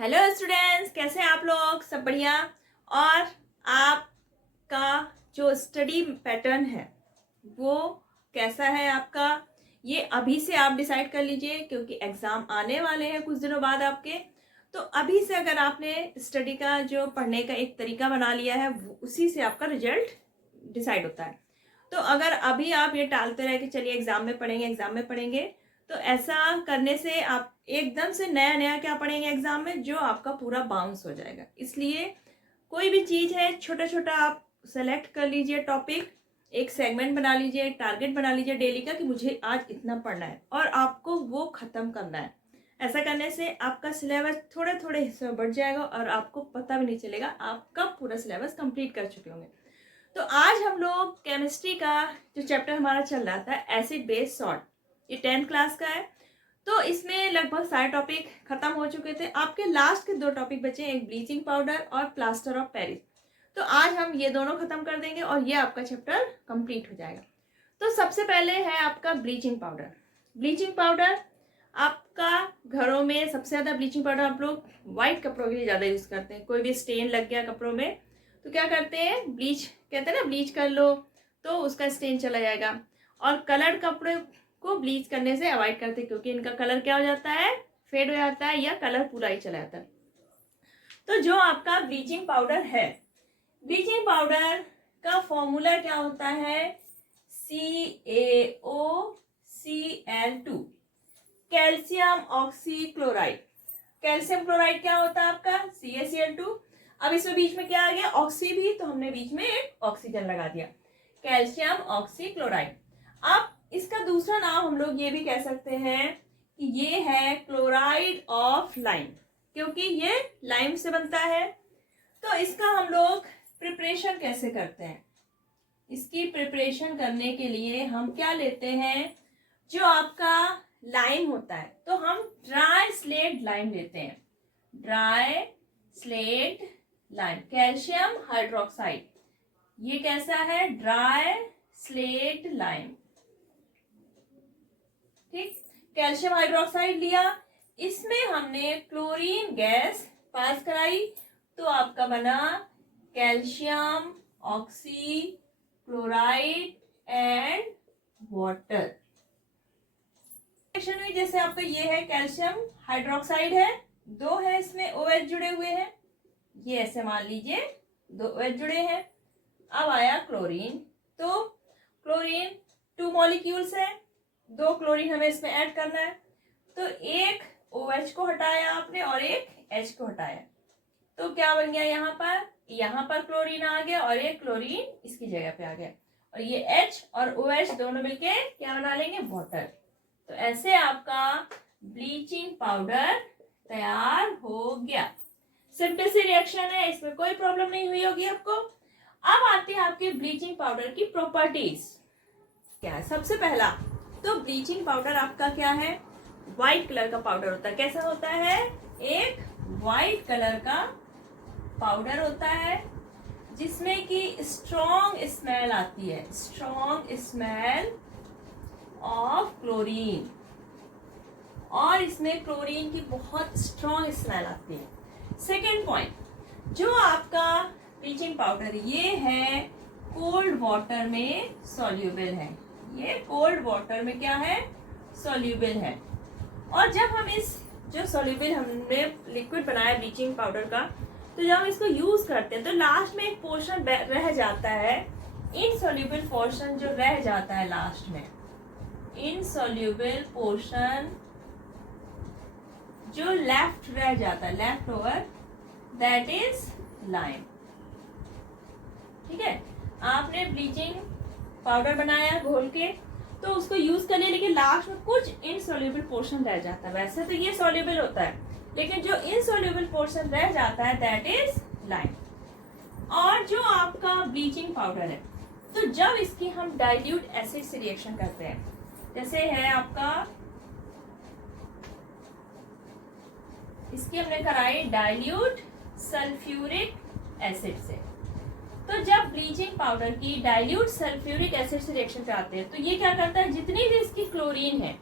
Hello students, कैसे हैं आप लोग? सब बढ़िया। और आपका जो स्टडी पैटर्न है वो कैसा है आपका, ये अभी से आप डिसाइड कर लीजिए, क्योंकि एग्ज़ाम आने वाले हैं कुछ दिनों बाद आपके। तो अभी से अगर आपने स्टडी का जो पढ़ने का एक तरीका बना लिया है, उसी से आपका रिजल्ट डिसाइड होता है। तो अगर अभी आप ये टालते रहे कि चलिए एग्ज़ाम में पढ़ेंगे, तो ऐसा करने से आप एकदम से नया नया क्या पढ़ेंगे एग्जाम में, जो आपका पूरा बाउंस हो जाएगा। इसलिए कोई भी चीज़ है, छोटा छोटा आप सेलेक्ट कर लीजिए टॉपिक, एक सेगमेंट बना लीजिए, टारगेट बना लीजिए डेली का कि मुझे आज इतना पढ़ना है और आपको वो ख़त्म करना है। ऐसा करने से आपका सिलेबस थोड़े थोड़े हिस्से में बढ़ जाएगा और आपको पता भी नहीं चलेगा आप कब पूरा सिलेबस कंप्लीट कर चुके होंगे। तो आज हम लोग केमिस्ट्री का जो चैप्टर हमारा चल रहा था, एसिड बेस सॉल्ट, ये 10th क्लास का है। तो इसमें लगभग सारे टॉपिक खत्म हो चुके थे। आपके लास्ट के 2 टॉपिक बचे, एक ब्लीचिंग पाउडर और प्लास्टर ऑफ पेरिस। तो आज हम ये दोनों खत्म कर देंगे और ये आपका चैप्टर कंप्लीट हो जाएगा। तो सबसे पहले है आपका ब्लीचिंग पाउडर। ब्लीचिंग पाउडर आपका घरों में सबसे ज़्यादा ब्लीचिंग पाउडर आप लोग वाइट कपड़ों के लिए ज़्यादा यूज़ करते हैं। कोई भी स्टेन लग गया कपड़ों में तो क्या करते हैं, ब्लीच कहते हैं ना, ब्लीच कर लो तो उसका स्टेन चला जाएगा। और कलर्ड कपड़े को ब्लीच करने से अवॉइड करते हैं, क्योंकि इनका कलर क्या हो जाता है, फेड हो जाता है या कलर पूरा ही चला जाता है। तो जो आपका ब्लीचिंग पाउडर है, ब्लीचिंग पाउडर का फॉर्मूला क्या होता है, CaOCl2, calcium oxychloride. Calcium chloride क्या होता है आपका, CaCl2। अब इसमें बीच में क्या आ गया, ऑक्सी भी, तो हमने बीच में एक ऑक्सीजन लगा दिया, कैल्शियम ऑक्सीक्लोराइड। अब इसका दूसरा नाम हम लोग ये भी कह सकते हैं कि ये है क्लोराइड ऑफ लाइम, क्योंकि ये लाइम से बनता है। तो इसका हम लोग प्रिपरेशन कैसे करते हैं, इसकी प्रिपरेशन करने के लिए हम क्या लेते हैं, जो आपका लाइम होता है तो हम ड्राई स्लेट लाइम लेते हैं, dry slate lime, calcium hydroxide. ये कैसा है, ड्राई स्लेट लाइम, ठीक। कैल्शियम हाइड्रोक्साइड लिया, इसमें हमने क्लोरीन गैस पास कराई, तो आपका बना calcium oxy chloride and water. Reaction हुई, जैसे आपका ये है कैल्शियम हाइड्रोक्साइड है, 2 है इसमें OH जुड़े हुए हैं, ये ऐसे मान लीजिए 2 OH जुड़े हैं। अब आया क्लोरीन, तो क्लोरीन 2 मॉलिक्यूल्स है, 2 क्लोरीन हमें इसमें ऐड करना है। तो एक OH को हटाया आपने और एक H को हटाया, तो क्या बन गया, यहाँ पर क्लोरीन आ गया और एक क्लोरीन इसकी जगह पे आ गया, और ये H और OH दोनों मिलके क्या बना लेंगे, वाटर। तो ऐसे आपका ब्लीचिंग पाउडर तैयार हो गया। सिंपल सी रिएक्शन है, इसमें कोई प्रॉब्लम नहीं हुई होगी आपको। अब आती है आपके ब्लीचिंग पाउडर की प्रॉपर्टीज क्या है। सबसे पहला तो ब्लीचिंग पाउडर आपका क्या है, व्हाइट कलर का पाउडर होता है। कैसा होता है, एक व्हाइट कलर का पाउडर होता है, जिसमें कि स्ट्रॉन्ग स्मेल आती है, स्ट्रॉन्ग स्मेल ऑफ क्लोरीन, और इसमें क्लोरीन की बहुत स्ट्रॉन्ग स्मेल आती है। सेकेंड पॉइंट, जो आपका ब्लीचिंग पाउडर ये है कोल्ड वाटर में सॉल्यूबल है, ये कोल्ड वाटर में क्या है, सॉल्यूबल है। और जब हम इस जो सॉल्यूबल हमने लिक्विड बनाया ब्लीचिंग पाउडर का, तो जब हम इसको यूज करते हैं तो लास्ट में एक पोर्शन रह जाता है, इनसॉल्यूबल पोर्शन जो रह जाता है लास्ट में, इनसॉल्यूबल पोर्शन जो लेफ्ट रह जाता है, left over, that is lime. ठीक है, आपने ब्लीचिंग पाउडर बनाया घोल के, तो उसको यूज कर लिया, लेकिन लास्ट में कुछ इनसॉल्यूबल पोर्शन रह जाता है। वैसे तो ये सॉल्यूबल होता है, लेकिन जो इनसॉल्यूबल पोर्शन रह जाता है दैट इज लाइम। और जो आपका ब्लीचिंग पाउडर है, तो जब इसकी हम डाइल्यूट एसिड से रिएक्शन करते हैं, जैसे है आपका, इसकी हमने कराई डाइल्यूट सल्फ्यूरिक एसिड से। तो जब ब्लीचिंग पाउडर की डाइल्यूट सल्फ्यूरिक एसिड से रिएक्शन पे आते हैं, तो ये क्या करता है, जितनी भी इसकी क्लोरीन है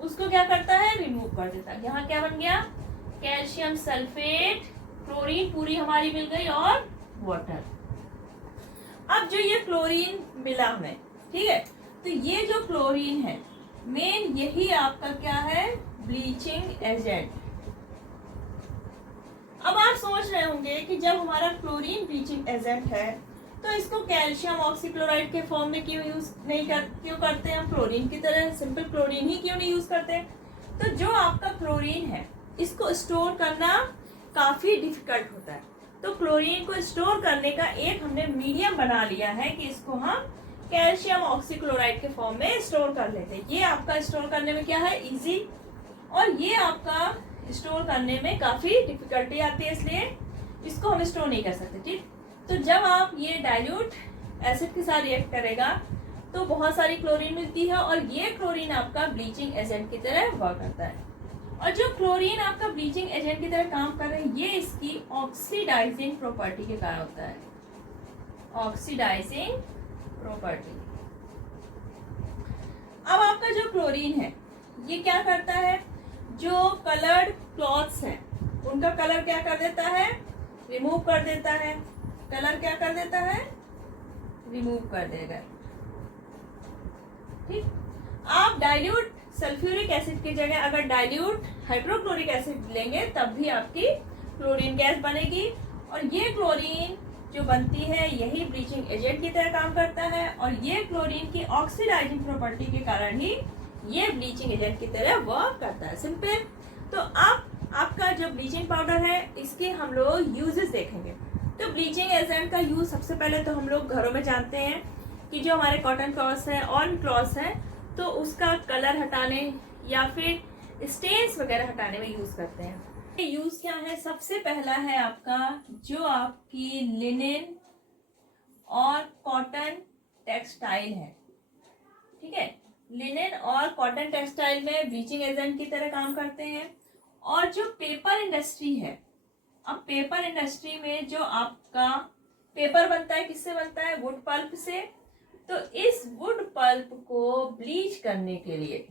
उसको क्या करता है, रिमूव कर देता है। यहाँ क्या बन गया, कैल्शियम सल्फेट, क्लोरीन पूरी हमारी मिल गई और वाटर। अब जो ये क्लोरीन मिला हमें, ठीक है, तो ये जो क्लोरीन है मेन यही आपका क्या है, ब्लीचिंग एजेंट। अब आप सोच रहे होंगे कि जब हमारा क्लोरीन ब्लीचिंग एजेंट है तो इसको कैल्शियम ऑक्सीक्लोराइड के फॉर्म में क्यों यूज नहीं क्यों करते हैं हम, क्लोरीन की तरह सिंपल क्लोरीन ही क्यों नहीं यूज करते। तो जो आपका क्लोरीन है इसको स्टोर करना काफी डिफिकल्ट होता है, तो क्लोरीन को स्टोर करने का एक हमने मीडियम बना लिया है कि इसको हम कैल्शियम ऑक्सीक्लोराइड के फॉर्म में स्टोर कर लेते हैं। ये आपका स्टोर करने में क्या है, इजी, और ये आपका स्टोर करने में काफी डिफिकल्टी आती है, इसलिए इसको हम स्टोर नहीं कर सकते। ठीक, तो जब आप ये डाइल्यूट एसिड के साथ रिएक्ट करेगा तो बहुत सारी क्लोरीन मिलती है और ये क्लोरीन आपका ब्लीचिंग एजेंट की तरह वर्क करता है। और जो क्लोरीन आपका ब्लीचिंग एजेंट की तरह काम कर रहे हैं ये इसकी ऑक्सीडाइजिंग प्रॉपर्टी के कारण होता है, ऑक्सीडाइजिंग प्रॉपर्टी। अब आपका जो क्लोरीन है ये क्या करता है, जो कलर्ड क्लॉथ्स हैं उनका कलर क्या कर देता है, रिमूव कर देता है। कलर क्या कर देता है, रिमूव कर देगा। ठीक, आप डाइल्यूट सल्फ्यूरिक एसिड की जगह अगर डाइल्यूट हाइड्रोक्लोरिक एसिड लेंगे तब भी आपकी क्लोरीन गैस बनेगी, और ये क्लोरीन जो बनती है यही ब्लीचिंग एजेंट की तरह काम करता है, और ये क्लोरीन की ऑक्सीडाइजिंग प्रॉपर्टी के कारण ही ये ब्लीचिंग एजेंट की तरह वर्क करता है। सिंपल। तो अब आपका जो ब्लीचिंग पाउडर है इसके हम लोग यूजेस देखेंगे। तो ब्लीचिंग एजेंट का यूज सबसे पहले तो हम लोग घरों में जानते हैं कि जो हमारे कॉटन क्लॉथ्स है, ऑन क्लॉथ्स है, तो उसका कलर हटाने या फिर स्टेन्स वगैरह हटाने में यूज करते हैं। यूज क्या है, सबसे पहला है आपका जो आपकी लिनेन और कॉटन टेक्सटाइल है। ठीक है, लिनेन और कॉटन टेक्सटाइल में ब्लीचिंग एजेंट की तरह काम करते हैं। और जो पेपर इंडस्ट्री है, अब पेपर इंडस्ट्री में जो आपका पेपर बनता है किससे बनता है, वुड पल्प से। तो इस वुड पल्प को ब्लीच करने के लिए,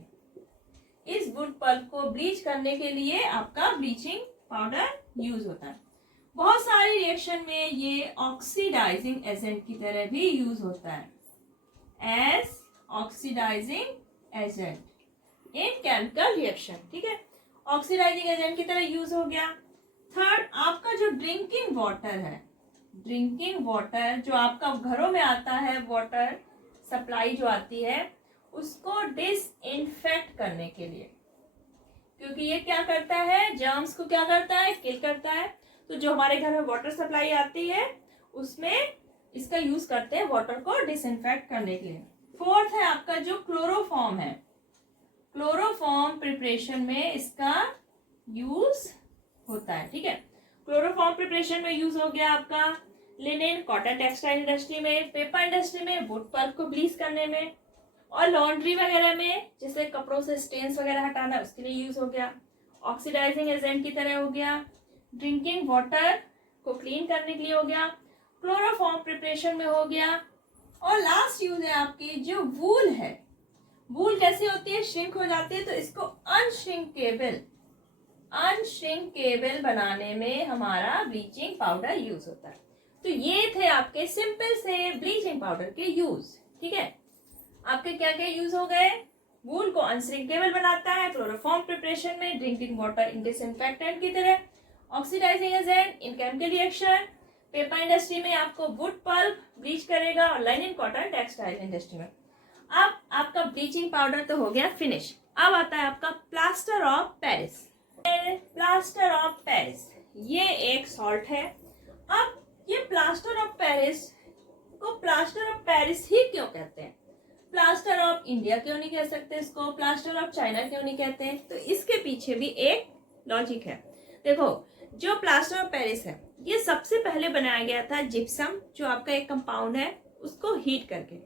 इस वुड पल्प को ब्लीच करने के लिए आपका ब्लीचिंग पाउडर यूज होता है। बहुत सारी रिएक्शन में ये ऑक्सीडाइजिंग एजेंट की तरह भी यूज होता है as oxidising agent in chemical reaction. ठीक है, ऑक्सीडाइजिंग एजेंट की तरह यूज हो गया। थर्ड, आपका जो ड्रिंकिंग वाटर है, ड्रिंकिंग वाटर जो आपका घरों में आता है, वाटर सप्लाई जो आती है उसको डिसइंफेक्ट करने के लिए, क्योंकि ये क्या करता है, जर्म्स को क्या करता है, किल करता है। तो जो हमारे घर में वाटर सप्लाई आती है उसमें इसका यूज करते हैं वाटर को डिसइंफेक्ट करने के लिए। फोर्थ है आपका जो क्लोरोफॉर्म है, क्लोरोफॉर्म प्रिपरेशन में इसका यूज होता है। ठीक है, क्लोरोफॉर्म प्रिपरेशन में यूज हो गया आपका लिनेन, कॉटन टेक्सटाइल इंडस्ट्री में, पेपर इंडस्ट्री में, वुड पल्प को ब्लीच करने में, और लॉन्ड्री वगैरह में जैसे कपड़ों से स्टेन्स वगैरह हटाना उसके लिए यूज हो गया। ऑक्सीडाइजिंग एजेंट की तरह हो गया, ड्रिंकिंग वाटर को क्लीन करने के लिए हो गया, क्लोरोफॉर्म प्रिपरेशन में हो गया। और लास्ट यूज है आपकी जो वूल है, वूल कैसी होती है, श्रिंक हो जाती है, तो इसको अनश्रिंकेबल बनाने में हमारा ब्लीचिंग पाउडर यूज होता है। तो ये थे आपके सिंपल से ब्लीचिंग पाउडर के यूज। ठीक है, आपके क्या क्या यूज हो गए, वूल को अनश्रिंकेबल बनाता है, क्लोरोफॉर्म प्रिपरेशन में, ड्रिंकिंग वाटर इन डिसइंफेक्टेंट की तरह, oxidising agent in chemical reaction, paper industry में आपको वुड पल्प ब्लीच करेगा, और लाइनिन कॉटन टेक्सटाइल इंडस्ट्री में। अब आपका ब्लीचिंग पाउडर तो हो गया फिनिश। अब आता है आपका plaster of Paris. Plaster of Paris ये एक सॉल्ट है। अब ये प्लास्टर ऑफ पेरिस को प्लास्टर ऑफ पेरिस ही क्यों कहते हैं, प्लास्टर ऑफ इंडिया क्यों नहीं कह सकते इसको, प्लास्टर ऑफ चाइना क्यों नहीं कहते हैं, तो इसके पीछे भी एक लॉजिक है। देखो, जो प्लास्टर ऑफ पेरिस है ये सबसे पहले बनाया गया था जिप्सम, जो आपका एक कंपाउंड है, उसको हीट करके।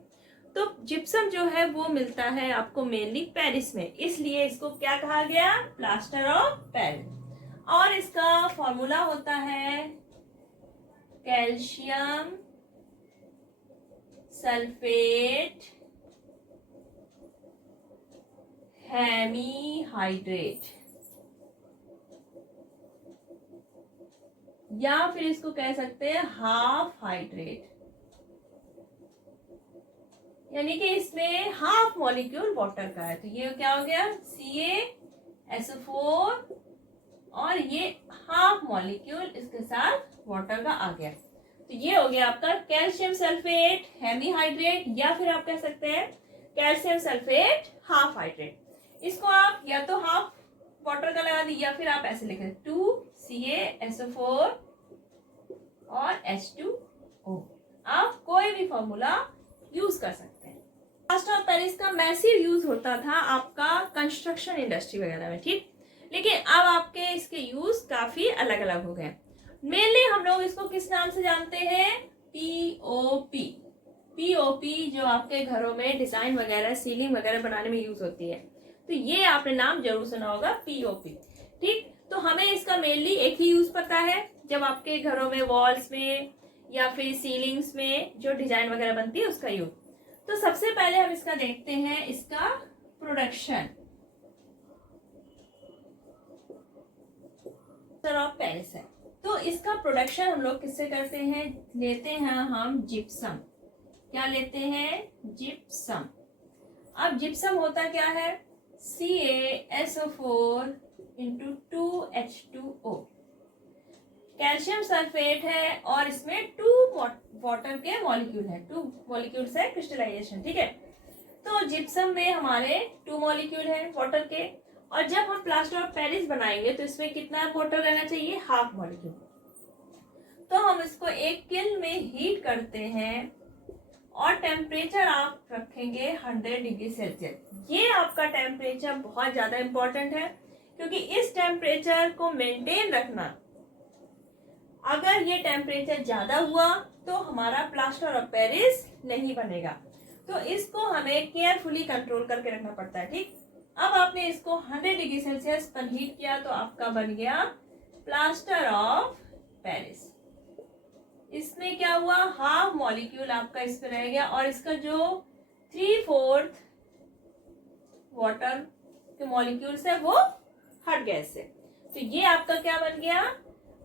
तो जिप्सम जो है वो मिलता है आपको मेनली पेरिस में, इसलिए इसको क्या कहा गया, प्लास्टर ऑफ पेरिस। और इसका फॉर्मूला होता है कैल्शियम सल्फेट हेमीहाइड्रेट। या फिर इसको कह सकते हैं हाफ हाइड्रेट, यानी कि इसमें हाफ मॉलिक्यूल वाटर का है। तो ये क्या हो गया, CaSO4 और ये हाफ मॉलिक्यूल इसके साथ वाटर का आ गया। तो ये हो गया आपका कैल्शियम सल्फेट हेमीहाइड्रेट, या फिर आप कह सकते हैं कैल्शियम सल्फेट हाफ हाइड्रेट। इसको आप या तो हाफ वाटर का लगा दी, या फिर आप ऐसे लिखें 2CaSO4 और H2O। आप कोई भी फॉर्मूला यूज कर सकते हैं। प्लास्टर ऑफ पेरिस का मैसिव यूज होता था आपका कंस्ट्रक्शन इंडस्ट्री वगैरह में, ठीक। लेकिन अब आपके इसके यूज काफी अलग अलग हो गए। मेनली हम लोग इसको किस नाम से जानते हैं, पीओपी। पीओपी जो आपके घरों में डिजाइन वगैरह सीलिंग वगैरह बनाने में यूज होती है, तो ये आपने नाम जरूर सुना होगा, पीओपी, ठीक। तो हमें इसका मेनली एक ही यूज पता है, जब आपके घरों में वॉल्स में या फिर सीलिंग्स में जो डिजाइन वगैरह बनती है उसका यूज। तो सबसे पहले हम इसका देखते हैं इसका प्रोडक्शन ऑफ पेरिस है। तो इसका प्रोडक्शन हम लोग किससे करते हैं, लेते हैं हम जिप्सम। क्या लेते हैं, जिप्सम। अब जिप्सम होता क्या है, CaSO4 × 2H2O। कैल्शियम सल्फेट है और इसमें 2 वाटर के मॉलिक्यूल है, 2 मॉलिक्यूल से क्रिस्टलाइजेशन, ठीक है। तो जिप्सम में हमारे 2 मॉलिक्यूल है वाटर के, और जब हम प्लास्टर ऑफ पेरिस बनाएंगे तो इसमें कितना वाटर रहना चाहिए, हाफ मॉलिक्यूल। तो हम इसको एक किल्न में हीट करते हैं और टेम्परेचर आप रखेंगे 100 डिग्री सेल्सियस। ये आपका टेम्परेचर बहुत ज्यादा इंपॉर्टेंट है, क्योंकि इस टेम्परेचर को मेंटेन रखना, अगर ये टेम्परेचर ज्यादा हुआ तो हमारा प्लास्टर ऑफ पेरिस नहीं बनेगा। तो इसको हमें केयरफुली कंट्रोल करके रखना पड़ता है, ठीक। अब आपने इसको 100 डिग्री सेल्सियस पर हीट किया तो आपका बन गया प्लास्टर ऑफ पेरिस। इसमें क्या हुआ, हाफ मॉलिक्यूल आपका इस पे रह गया, और इसका जो 3/4 वाटर के मॉलिक्यूल्स है वो हट गए इससे। तो ये आपका क्या बन गया,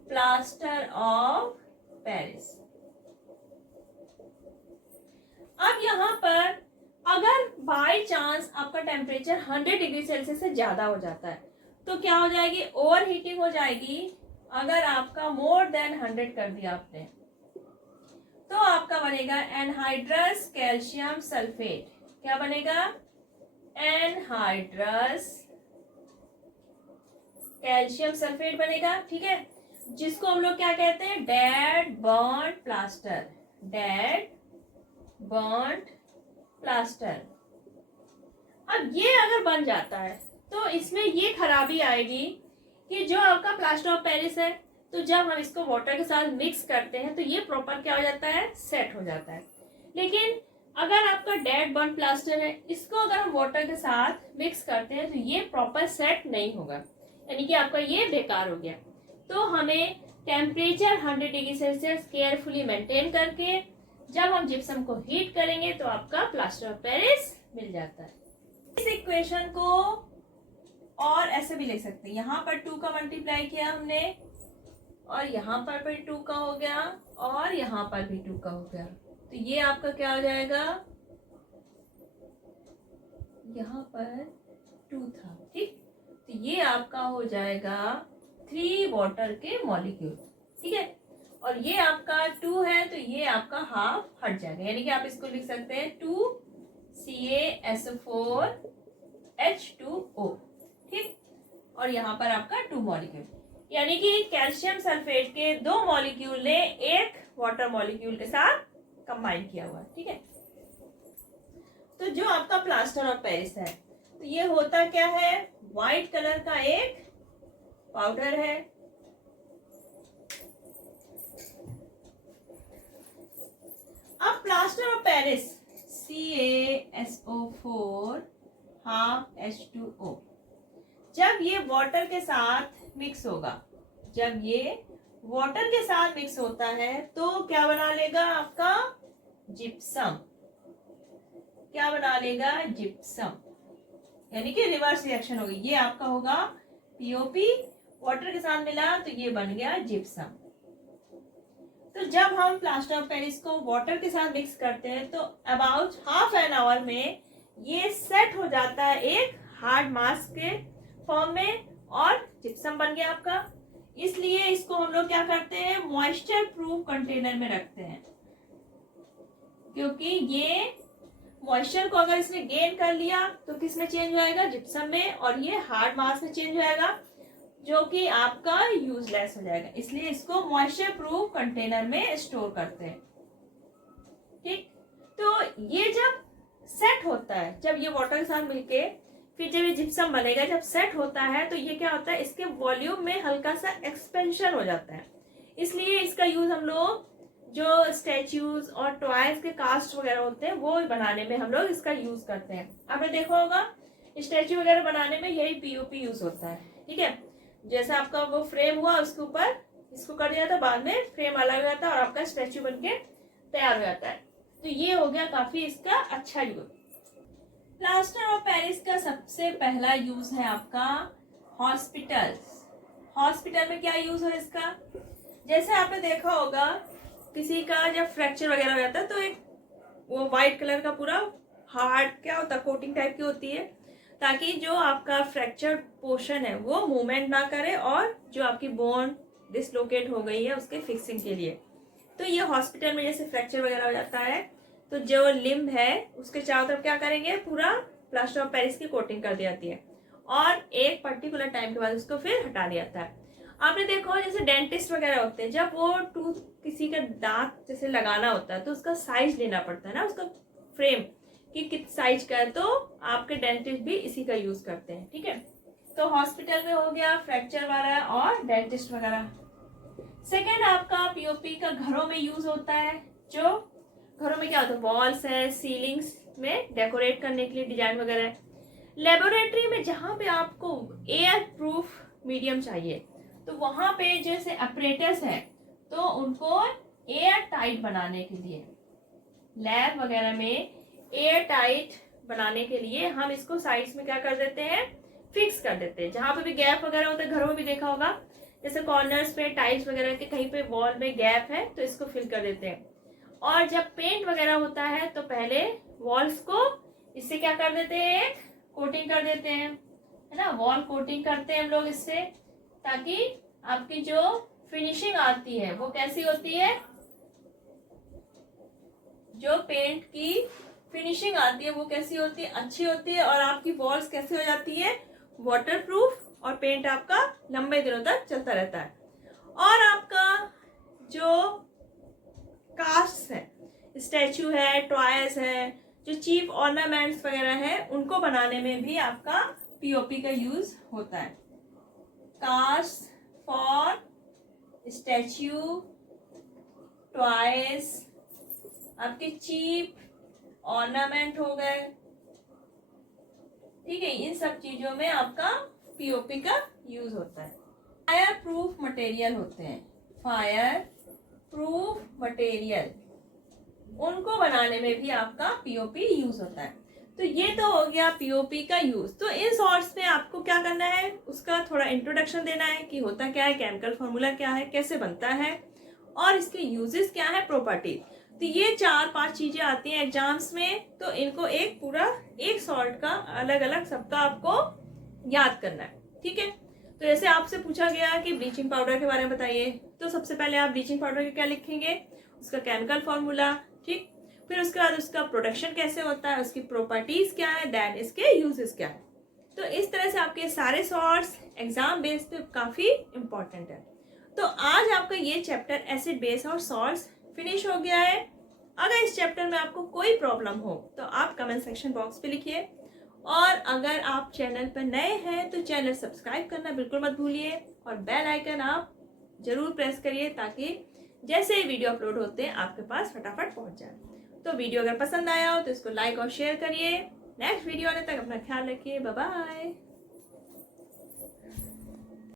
प्लास्टर ऑफ पेरिस। अब यहाँ पर अगर बाय चांस आपका टेम्परेचर 100 डिग्री सेल्सियस से ज्यादा हो जाता है तो क्या हो जाएगी, ओवर हीटिंग हो जाएगी। अगर आपका मोर देन 100 कर दिया आपने तो आपका बनेगा एनहाइड्रस कैल्शियम सल्फेट। क्या बनेगा, एनहाइड्रस कैल्शियम सल्फेट बनेगा, ठीक है। जिसको हम लोग क्या कहते हैं, dead burned plaster, dead burned plaster. अब ये अगर बन जाता है तो इसमें ये खराबी आएगी कि जो आपका प्लास्टर ऑफ पेरिस है, तो जब हम इसको वाटर के साथ मिक्स करते हैं तो ये प्रॉपर क्या हो जाता है, सेट हो जाता है। लेकिन अगर आपका डेड बर्न प्लास्टर है, इसको अगर हम वाटर के साथ मिक्स करते हैं तो ये प्रॉपर सेट नहीं होगा, यानी कि आपका ये बेकार हो गया। तो हमें temperature 100 degree Celsius carefully maintain करके जब हम जिप्सम को हीट करेंगे तो आपका प्लास्टर ऑफ पेरिस मिल जाता है। इस इक्वेशन को और ऐसे भी लिख सकते हैं, यहाँ पर 2 का मल्टीप्लाई किया हमने और यहाँ पर भी 2 का हो गया और यहाँ पर भी 2 का हो गया, तो ये आपका क्या हो जाएगा, यहाँ पर 2 था, ठीक। तो ये आपका हो जाएगा 3 वाटर के मॉलिक्यूल, ठीक है। और ये आपका 2 है तो ये आपका हाफ हट जाएगा, यानी कि आप इसको लिख सकते हैं 2CaSO4 H2O, ठीक। और यहाँ पर आपका 2 मॉलिक्यूल, यानी कि कैल्शियम सल्फेट के 2 मॉलिक्यूल ने एक वाटर मॉलिक्यूल के साथ कंबाइन किया हुआ है, ठीक है। तो जो आपका प्लास्टर ऑफ पेरिस है तो ये होता क्या है, व्हाइट कलर का एक पाउडर है। अब plaster of Paris CaSO4 half H2O जब ये वाटर के साथ मिक्स होगा, जब ये वाटर के साथ मिक्स होता है तो क्या बना लेगा आपका जिप्सम, क्या बना लेगा जिप्सम, यानी कि रिवर्स रिएक्शन होगी। ये आपका होगा POP, वाटर के साथ मिला तो ये बन गया जिप्सम। तो जब हम प्लास्टर ऑफ पेरिस को वाटर के साथ मिक्स करते हैं तो अबाउट हाफ एन आवर में ये सेट हो जाता है एक हार्ड मास के फॉर्म में और जिप्सम बन गया आपका। इसलिए इसको हम लोग क्या करते हैं, मॉइस्चर प्रूफ कंटेनर में रखते हैं, क्योंकि ये मॉइस्चर को अगर इसने गेन कर लिया तो किस में चेंज हो जाएगा, जिप्सम में, और ये हार्ड मास में चेंज हो जाएगा जो कि आपका यूजलेस हो जाएगा। इसलिए इसको मॉइस्चर प्रूफ कंटेनर में स्टोर करते हैं। ठीक, तो ये जब सेट होता है, जब ये वाटर के साथ मिलके फिर जब ये जिप्सम बनेगा, जब सेट होता है तो ये क्या होता है, इसके वॉल्यूम में हल्का सा एक्सपेंशन हो जाता है। इसलिए इसका यूज हम लोग जो स्टैच्यूज और टॉयज के कास्ट वगैरह होते हैं वो बनाने में हम लोग इसका यूज करते हैं। आपने देखा होगा स्टैच्यू वगैरह बनाने में यही पीओपी यूज होता है। ठीक है, जैसे आपका वो फ्रेम हुआ उसके ऊपर इसको कर दिया था, बाद में फ्रेम अलग हो जाता है और आपका स्टैच्यू बनके तैयार हो जाता है। तो ये हो गया काफी इसका अच्छा यूज। प्लास्टर ऑफ पेरिस का सबसे पहला यूज है आपका हॉस्पिटल्स। हॉस्पिटल में क्या यूज है इसका, जैसे आपने देखा होगा किसी का जब फ्रैक्चर वगैरह हो जाता है तो एक वो व्हाइट कलर का पूरा हार्ड क्या होता है, कोटिंग टाइप की होती है, ताकि जो आपका फ्रैक्चर पोर्शन है वो मूवमेंट ना करे और जो आपकी बोन डिसलोकेट हो गई है उसके फिक्सिंग के लिए। तो ये हॉस्पिटल में जैसे फ्रैक्चर वगैरह हो जाता है तो जो लिम्ब है उसके चारों तरफ क्या करेंगे, पूरा प्लास्टर ऑफ पेरिस की कोटिंग कर दी जाती है और एक पर्टिकुलर टाइम के बाद उसको फिर हटा दिया जाता है। आपने देखा हो जैसे डेंटिस्ट वगैरह होते हैं, जब वो टूथ किसी का दांत जैसे लगाना होता है तो उसका साइज लेना पड़ता है ना, उसका फ्रेम कि किस साइज का है, तो आपके डेंटिस्ट भी इसी का यूज करते हैं। ठीक है, तो हॉस्पिटल में हो गया फ्रैक्चर वाला और डेंटिस्ट वगैरह। सेकेंड आपका पीओपी का घरों में यूज होता है। जो घरों में क्या होता है, वॉल्स है, सीलिंग्स में डेकोरेट करने के लिए डिजाइन वगैरह है। लेबोरेटरी में जहाँ पे आपको एयर प्रूफ मीडियम चाहिए तो वहां पे जैसे ऑपरेटर्स हैं तो उनको एयर टाइट बनाने के लिए, लैब वगैरह में एयर टाइट बनाने के लिए हम इसको साइड्स में क्या कर देते हैं, फिक्स कर देते हैं। जहां पे भी गैप वगैरह होता है, घरों में भी देखा होगा जैसे कॉर्नर्स पे टाइल्स वगैरह के कहीं पे वॉल में गैप है तो इसको फिल कर देते हैं। और जब पेंट वगैरह होता है तो पहले वॉल्स को इससे क्या कर देते हैं, एक कोटिंग कर देते हैं, है ना, वॉल कोटिंग करते हैं हम लोग इससे, ताकि आपकी जो फिनिशिंग आती है वो कैसी होती है, जो पेंट की फिनिशिंग आती है वो कैसी होती है, अच्छी होती है, और आपकी वॉल्स कैसी हो जाती है, वाटरप्रूफ, और पेंट आपका लंबे दिनों तक चलता रहता है। और आपका जो कास्ट है, स्टैचू है, टॉयज है, जो चीप ऑर्नामेंट्स वगैरह है, उनको बनाने में भी आपका पीओपी का यूज होता है। कास्ट फॉर स्टैचू, टॉयज, आपके चीप ऑर्नामेंट हो गए, ठीक है, इन सब चीजों में आपका पीओपी का यूज होता है। फायर प्रूफ मटेरियल होते हैं, फायर प्रूफ मटेरियल, उनको बनाने में भी आपका पीओपी यूज होता है। तो ये तो हो गया पीओपी का यूज। तो इन शॉर्ट्स में आपको क्या करना है, उसका थोड़ा इंट्रोडक्शन देना है कि होता क्या है, केमिकल फॉर्मूला क्या है, कैसे बनता है और इसके यूजेस क्या है, प्रॉपर्टी। तो ये 4-5 चीजें आती हैं एग्जाम्स में, तो इनको एक पूरा एक सॉल्ट का अलग अलग सबका आपको याद करना है। ठीक है, तो जैसे आपसे पूछा गया कि ब्लीचिंग पाउडर के बारे में बताइए, तो सबसे पहले आप ब्लीचिंग पाउडर के क्या लिखेंगे, उसका केमिकल फॉर्मूला, ठीक, फिर उसके बाद उसका प्रोडक्शन कैसे होता है, उसकी प्रॉपर्टीज क्या है, देन इसके यूजेस क्या है। तो इस तरह से आपके सारे सॉर्ट्स एग्जाम बेस पे काफी इंपॉर्टेंट है। तो आज आपका ये चैप्टर एसिड बेस और सॉल्ट्स फिनिश हो गया है। अगर इस चैप्टर में आपको कोई प्रॉब्लम हो तो आप कमेंट सेक्शन बॉक्स पे लिखिए, और अगर आप चैनल पर नए हैं तो चैनल सब्सक्राइब करना बिल्कुल मत भूलिए और बेल आइकन आप जरूर प्रेस करिए, ताकि जैसे ही वीडियो अपलोड होते हैं आपके पास फटाफट पहुंच जाए। तो वीडियो अगर पसंद आया हो तो इसको लाइक और शेयर करिए। नेक्स्ट वीडियो आने तक अपना ख्याल रखिए, बाय बाय।